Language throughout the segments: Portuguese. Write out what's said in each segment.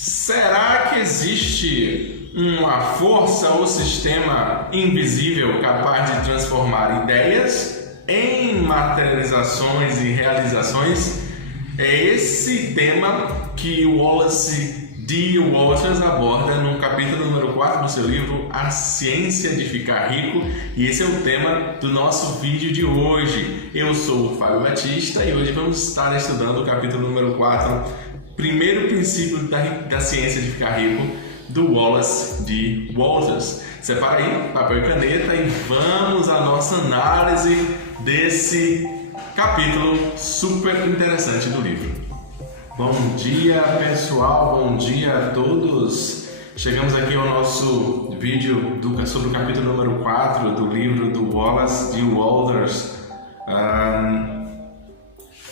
Será que existe uma força ou sistema invisível capaz de transformar ideias em materializações e realizações? É esse tema que Wallace D. Walters aborda no capítulo número 4 do seu livro A Ciência de Ficar Rico, e esse é o tema do nosso vídeo de hoje. Eu sou o Fábio Batista e hoje vamos estar estudando o capítulo número 4, primeiro princípio da ciência de ficar rico, do Wallace D. Walters. Separa aí papel e caneta e vamos à nossa análise desse capítulo super interessante do livro. Bom dia, pessoal, bom dia a todos. Chegamos aqui ao nosso vídeo sobre o capítulo número 4 do livro do Wallace D. Walters,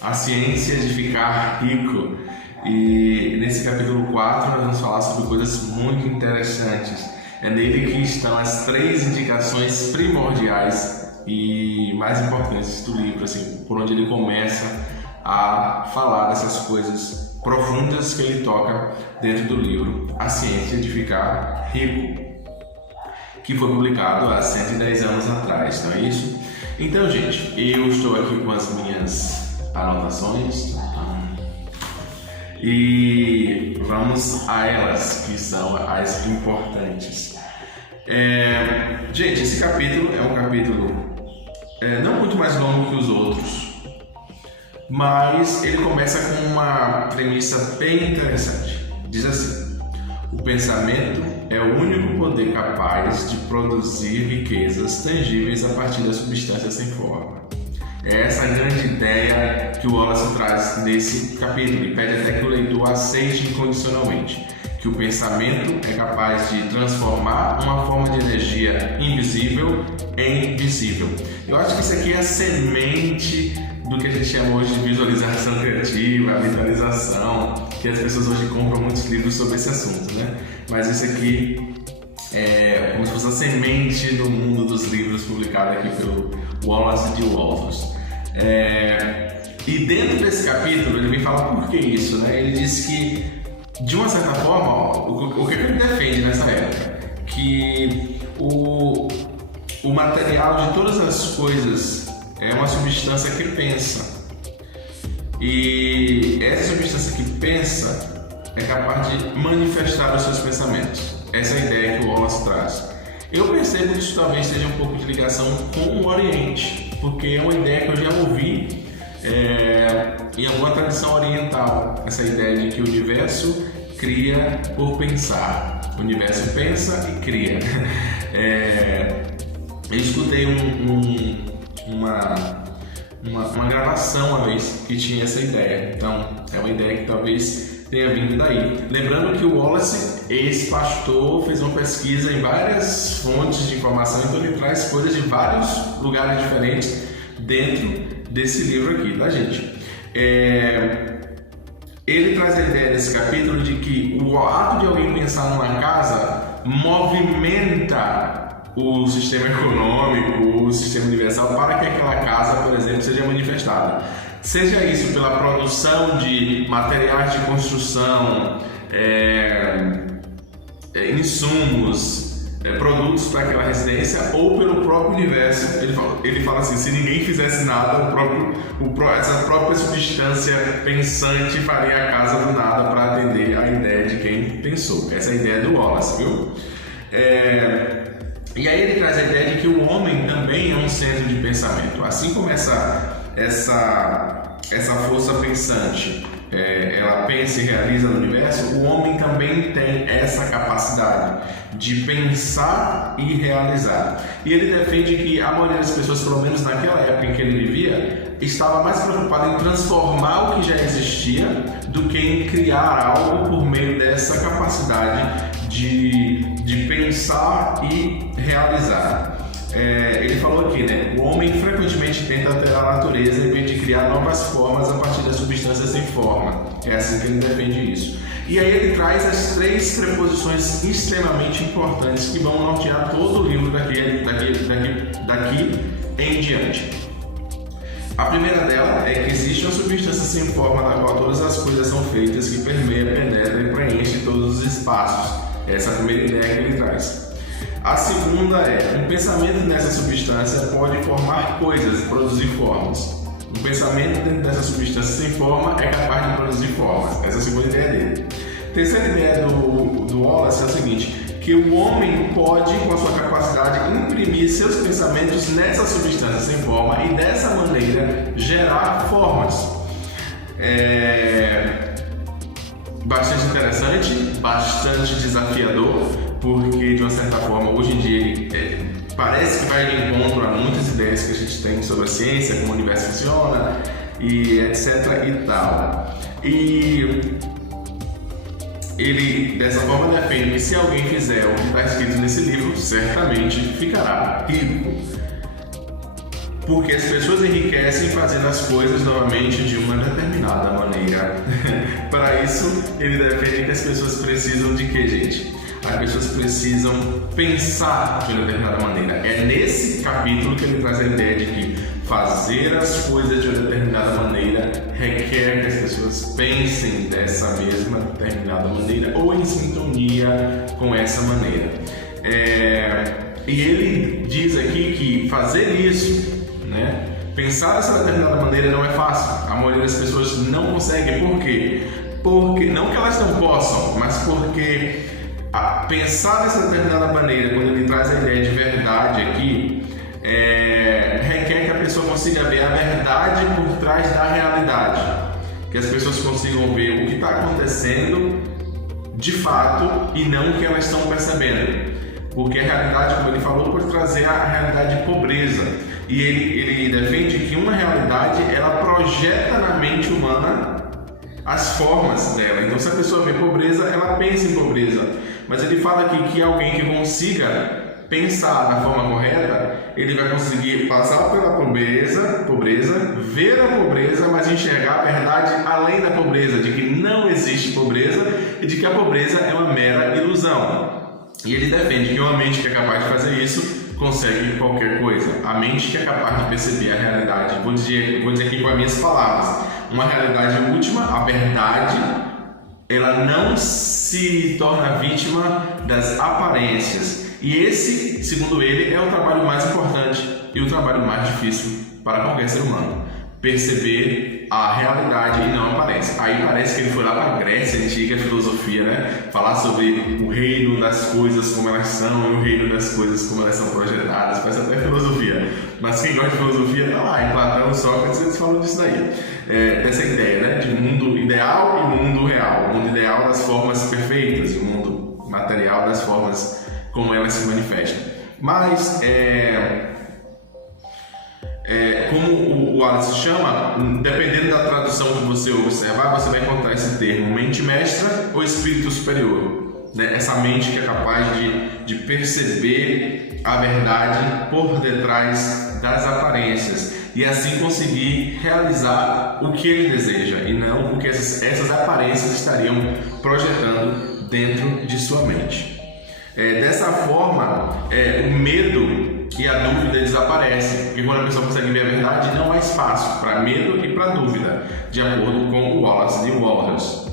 A Ciência de Ficar Rico. E nesse capítulo 4 nós vamos falar sobre coisas muito interessantes. É nele que estão as 3 indicações primordiais e mais importantes do livro, assim, por onde ele começa a falar dessas coisas profundas que ele toca dentro do livro A Ciência de Ficar Rico, que foi publicado há 110 anos atrás, não é isso? Então, gente, eu estou aqui com as minhas anotações e vamos a elas, que são as importantes. Gente, esse capítulo é um capítulo não muito mais longo que os outros, mas ele começa com uma premissa bem interessante. Diz assim: o pensamento é o único poder capaz de produzir riquezas tangíveis a partir da substância sem forma. É essa a grande ideia que o Wallace traz nesse capítulo e pede até que o leitor aceite incondicionalmente que o pensamento é capaz de transformar uma forma de energia invisível em visível. Eu acho que isso aqui é a semente do que a gente chama hoje de visualização criativa, visualização, que as pessoas hoje compram muitos livros sobre esse assunto, né? Mas isso aqui é como se fosse a semente do mundo dos livros publicado aqui pelo Wallace D. Walters. E dentro desse capítulo ele vem falar por que isso, né? Ele diz que, de uma certa forma, o que ele defende nessa época, que o material de todas as coisas é uma substância que pensa, e essa substância que pensa é capaz de manifestar os seus pensamentos. Essa é a ideia que o Wallace traz. Eu percebo que isso talvez seja um pouco de ligação com o Oriente, porque é uma ideia que eu já ouvi em alguma tradição oriental, essa ideia de que o universo cria por pensar. O universo pensa e cria. Eu escutei uma gravação uma vez que tinha essa ideia, então é uma ideia que talvez tenha vindo daí. Lembrando que o Wallace, ex-pastor, fez uma pesquisa em várias fontes de informação, então ele traz coisas de vários lugares diferentes dentro desse livro aqui, tá, gente? Ele traz a ideia nesse capítulo de que o ato de alguém pensar numa casa movimenta o sistema econômico, o sistema universal, para que aquela casa, por exemplo, seja manifestada. Seja isso pela produção de materiais de construção, insumos, produtos para aquela residência, ou pelo próprio universo. Ele fala assim: se ninguém fizesse nada, essa própria substância pensante faria a casa do nada para atender a ideia de quem pensou. Essa é a ideia do Wallace, viu? E aí ele traz a ideia de que o homem também é um centro de pensamento. Assim como essa força pensante ela pensa e realiza no universo, o homem também tem essa capacidade de pensar e realizar. E ele defende que a maioria das pessoas, pelo menos naquela época em que ele vivia, estava mais preocupada em transformar o que já existia do que em criar algo por meio dessa capacidade de pensar e realizar. Ele falou aqui, né? O homem frequentemente tenta alterar a natureza em vez de criar novas formas a partir das substâncias sem forma. É assim que ele defende isso. E aí ele traz as 3 preposições extremamente importantes que vão nortear todo o livro daqui em diante. A primeira dela é que existe uma substância sem forma da qual todas as coisas são feitas, que permeia, penetra e preenche todo todos os espaços. Essa é a primeira ideia que ele traz. A segunda é: um pensamento nessa substância pode formar coisas, produzir formas. Um pensamento dentro dessa substância sem forma é capaz de produzir formas. Essa é a segunda ideia dele. A terceira ideia do Wallace é o seguinte: que o homem pode, com a sua capacidade, imprimir seus pensamentos nessa substância sem forma e dessa maneira gerar formas. Bastante interessante, bastante desafiador, porque de uma certa forma hoje em dia parece que vai de encontro a muitas ideias que a gente tem sobre a ciência, como o universo funciona e etc e tal. E ele dessa forma defende que se alguém fizer o que está escrito nesse livro, certamente ficará rico. Porque as pessoas enriquecem fazendo as coisas novamente de uma determinada maneira. Para isso, ele defende que as pessoas precisam de quê, gente? As pessoas precisam pensar de uma determinada maneira. É nesse capítulo que ele traz a ideia de que fazer as coisas de uma determinada maneira requer que as pessoas pensem dessa mesma determinada maneira ou em sintonia com essa maneira. E ele diz aqui que fazer isso, pensar dessa determinada maneira não é fácil. A maioria das pessoas não consegue. Por quê? Porque, não que elas não possam, mas porque pensar dessa determinada maneira, quando ele traz a ideia de verdade aqui, requer que a pessoa consiga ver a verdade por trás da realidade. Que as pessoas consigam ver o que está acontecendo de fato e não o que elas estão percebendo. Porque a realidade, como ele falou, pode trazer a realidade de pobreza. E ele defende que uma realidade, ela projeta na mente humana as formas dela. Então, se a pessoa vê pobreza, ela pensa em pobreza. Mas ele fala aqui que alguém que consiga pensar da forma correta, ele vai conseguir passar pela pobreza, ver a pobreza, mas enxergar a verdade além da pobreza, de que não existe pobreza e de que a pobreza é uma mera ilusão. E ele defende que uma mente que é capaz de fazer isso consegue qualquer coisa. A mente que é capaz de perceber a realidade, vou dizer aqui com as minhas palavras, uma realidade última, a verdade, ela não se torna vítima das aparências. E esse, segundo ele, é o trabalho mais importante e o trabalho mais difícil para qualquer ser humano. Perceber a realidade e não a aparência. Aí parece que ele foi lá para a Grécia Antiga, a filosofia, falar sobre o reino das coisas como elas são e o reino das coisas como elas são projetadas. Parece até filosofia. Mas quem gosta de filosofia está lá, em Platão, Sócrates, eles falam disso daí. Dessa ideia, de mundo ideal e mundo real. O mundo ideal das formas perfeitas e o mundo material das formas como elas se manifestam. Mas, como o Wallace chama, dependendo da tradução que você observar, você vai encontrar esse termo, mente mestra ou espírito superior. Essa mente que é capaz de perceber a verdade por detrás das aparências e assim conseguir realizar o que ele deseja e não o que essas aparências estariam projetando dentro de sua mente. Dessa forma, o medo e a dúvida desaparecem, porque quando a pessoa consegue ver a verdade, não há espaço para medo e para dúvida, de acordo com o Wallace de Walters.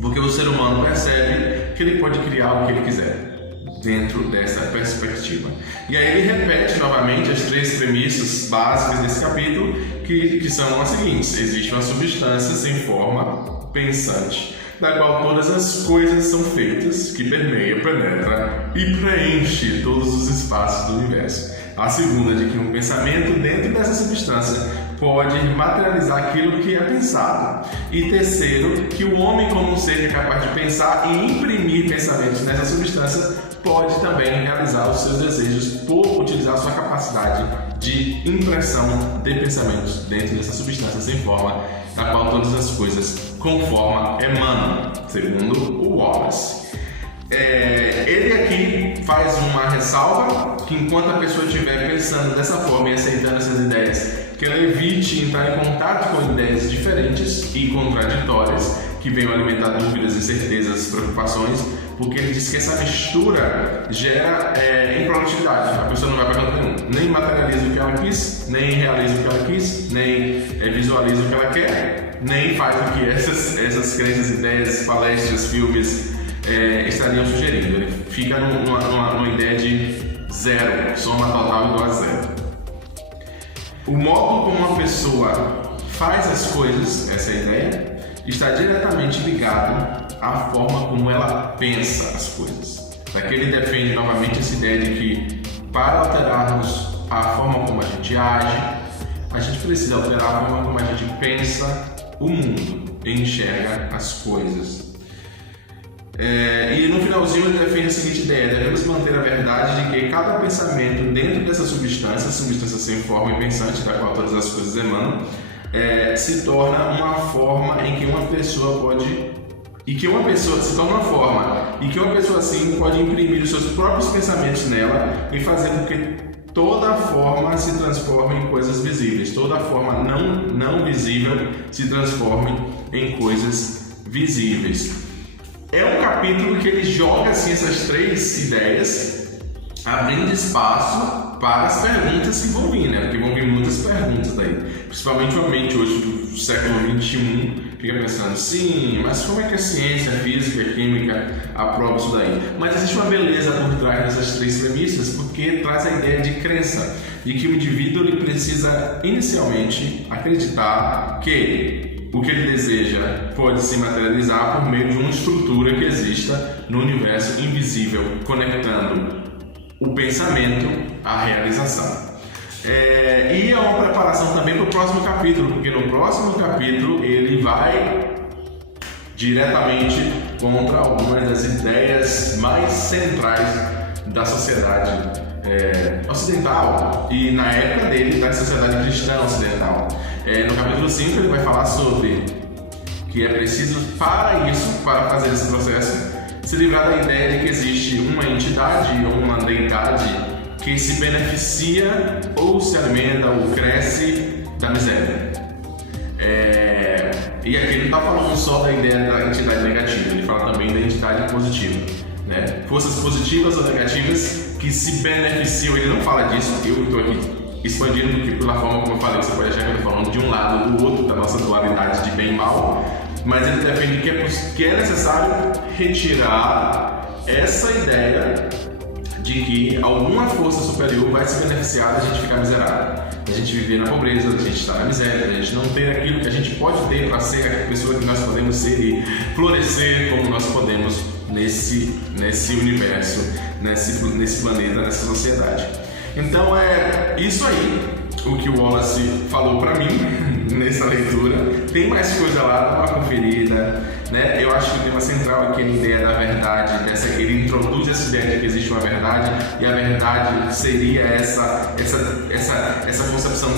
Porque o ser humano percebe que ele pode criar o que ele quiser dentro dessa perspectiva. E aí ele repete novamente as três premissas básicas desse capítulo, que são as seguintes: existe uma substância sem forma, pensante, da qual todas as coisas são feitas, que permeia, penetra e preenche todos os espaços do universo. A segunda, de que um pensamento dentro dessa substância pode materializar aquilo que é pensado. E terceiro, que o homem, como um ser que é capaz de pensar e imprimir pensamentos nessa substância, pode também realizar os seus desejos por utilizar sua capacidade de impressão de pensamentos dentro dessa substância sem forma, na qual todas as coisas com forma emanam, segundo o Wallace. Ele aqui faz uma ressalva que enquanto a pessoa estiver pensando dessa forma e aceitando essas ideias, que ela evite entrar em contato com ideias diferentes e contraditórias que venham alimentar dúvidas, incertezas, preocupações, porque ele diz que essa mistura gera improdutividade. A pessoa não vai para canto nenhum, nem materializa o que ela quis, nem realiza o que ela quis, nem visualiza o que ela quer, nem faz o que essas crenças, ideias, palestras, filmes estariam sugerindo. Ele fica numa ideia de zero, soma total igual a zero. O modo como uma pessoa faz as coisas, essa é a ideia, está diretamente ligado à forma como ela pensa as coisas. Daqui ele defende novamente essa ideia de que para alterarmos a forma como a gente age, a gente precisa alterar a forma como a gente pensa o mundo e enxerga as coisas. E no finalzinho ele defende a seguinte ideia: devemos manter a verdade de que cada pensamento dentro dessa substância sem forma e pensante, da qual todas as coisas emanam, se torna uma forma em que uma pessoa pode se torna uma forma e que uma pessoa assim pode imprimir os seus próprios pensamentos nela e fazer com que toda forma se transforme em coisas visíveis, toda forma não visível se transforme em coisas visíveis. É um capítulo que ele joga assim essas três ideias, abrindo espaço para as perguntas que vão vir, né? Porque vão vir muitas perguntas daí. Principalmente uma mente hoje do século XXI fica pensando, sim, mas como é que a ciência, a física, a química aprova isso daí? Mas existe uma beleza por trás dessas três premissas, porque traz a ideia de crença, de que o indivíduo ele precisa inicialmente acreditar que o que ele deseja pode se materializar por meio de uma estrutura que exista no universo invisível, conectando o pensamento à realização. E é uma preparação também para o próximo capítulo, porque no próximo capítulo ele vai diretamente contra algumas das ideias mais centrais da sociedade ocidental e na época dele da sociedade cristã ocidental. No capítulo 5 ele vai falar sobre que é preciso para fazer esse processo, se livrar da ideia de que existe uma entidade ou uma deidade que se beneficia ou se alimenta ou cresce da miséria. E aqui ele não está falando só da ideia da entidade negativa, ele fala também da entidade positiva, né? Forças positivas ou negativas que se beneficiam. Ele não fala disso, eu estou aqui expandindo, porque pela forma como eu falei, você pode achar que eu estou falando de um lado ou do outro da nossa dualidade de bem e mal, mas ele defende que é necessário retirar essa ideia de que alguma força superior vai se beneficiar da gente ficar miserável, da gente viver na pobreza, da gente estar na miséria, da gente não ter aquilo que a gente pode ter para ser a pessoa que nós podemos ser e florescer como nós podemos nesse universo, nesse planeta, nessa sociedade. Então é isso aí o que o Wallace falou para mim nessa leitura. Tem mais coisa lá, dá uma conferida, né? Eu acho que o tema central aqui é a ideia da verdade, ele introduz essa ideia de que existe uma verdade, e a verdade seria essa concepção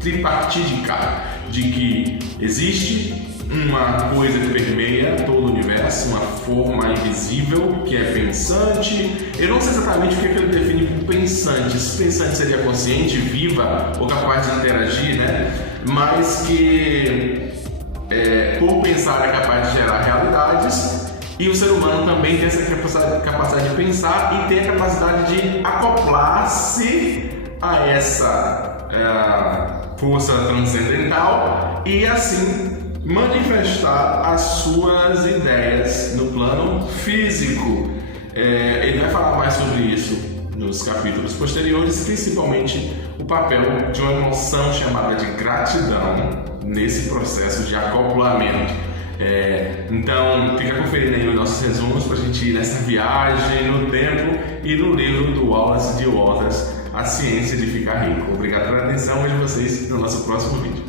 tripartídica de que existe uma coisa que permeia todo o universo, uma forma invisível que é pensante. Eu não sei exatamente o que ele define por pensante. Se pensante seria consciente, viva ou capaz de interagir, né? Mas que por pensar é capaz de gerar realidades, e o ser humano também tem essa capacidade de pensar e tem a capacidade de acoplar-se a essa força transcendental e assim manifestar as suas ideias no plano físico. Ele vai falar mais sobre isso nos capítulos posteriores, principalmente o papel de uma emoção chamada de gratidão nesse processo de acoplamento. Então fica conferindo aí os nossos resumos para a gente ir nessa viagem no tempo e no livro do Wallace D. Watters, A Ciência de Ficar Rico. Obrigado pela atenção, vejo vocês no nosso próximo vídeo.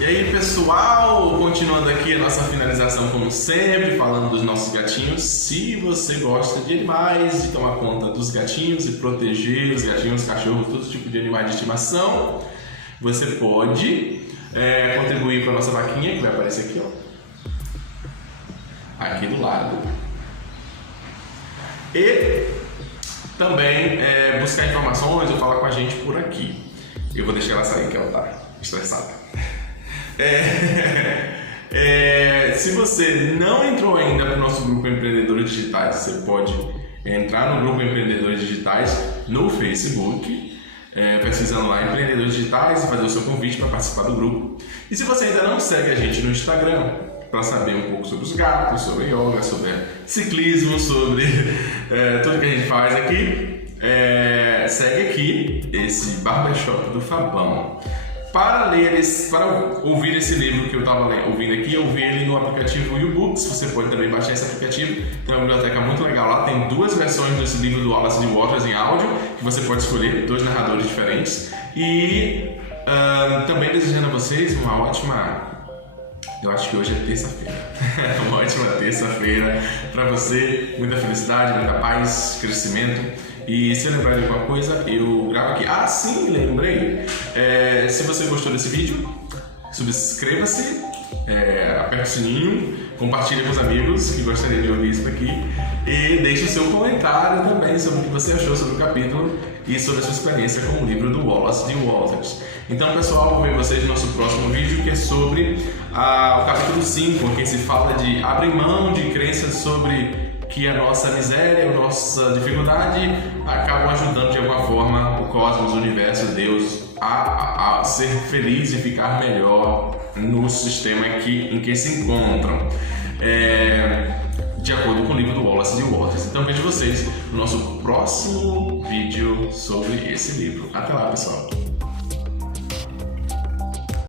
E aí pessoal, continuando aqui a nossa finalização como sempre, falando dos nossos gatinhos. Se você gosta de animais, de tomar conta dos gatinhos e proteger os gatinhos, cachorros, todo tipo de animais de estimação, você pode contribuir para a nossa vaquinha, que vai aparecer aqui, ó, aqui do lado. E também buscar informações ou falar com a gente por aqui. Eu vou deixar ela sair, que ela tá estressada. Se você não entrou ainda no nosso grupo Empreendedores Digitais, você pode entrar no grupo Empreendedores Digitais no Facebook. pesquisando lá Empreendedores Digitais e fazer o seu convite para participar do grupo. E se você ainda não segue a gente no Instagram, para saber um pouco sobre os gatos, sobre yoga, sobre ciclismo, sobre tudo que a gente faz aqui, segue aqui esse Barbershop do Fabão. Para ouvir esse livro que eu estava ouvindo aqui, eu vi ele no aplicativo YouBooks. Você pode também baixar esse aplicativo, tem uma biblioteca muito legal lá. Tem 2 versões desse livro do Wallace D. Wattles em áudio, que você pode escolher, 2 narradores diferentes. E também desejando a vocês uma ótima... Eu acho que hoje é terça-feira. Uma ótima terça-feira para você. Muita felicidade, muita paz, crescimento. E se eu lembrar de alguma coisa, eu gravo aqui. Ah, sim, lembrei. Se você gostou desse vídeo, subscreva-se, aperte o sininho, compartilhe com os amigos que gostariam de ouvir isso aqui e deixe o seu comentário também sobre o que você achou sobre o capítulo e sobre a sua experiência com o livro do Wallace D. Wattles. Então, pessoal, vou ver vocês no nosso próximo vídeo, que é sobre o capítulo 5, em que se fala de abrir mão de crenças sobre que a nossa miséria, a nossa dificuldade acabam ajudando de alguma forma o cosmos, o universo, Deus a ser feliz e ficar melhor no sistema em que se encontram, de acordo com o livro do Wallace D. Wattles. Então vejo vocês no nosso próximo vídeo sobre esse livro. Até lá, pessoal!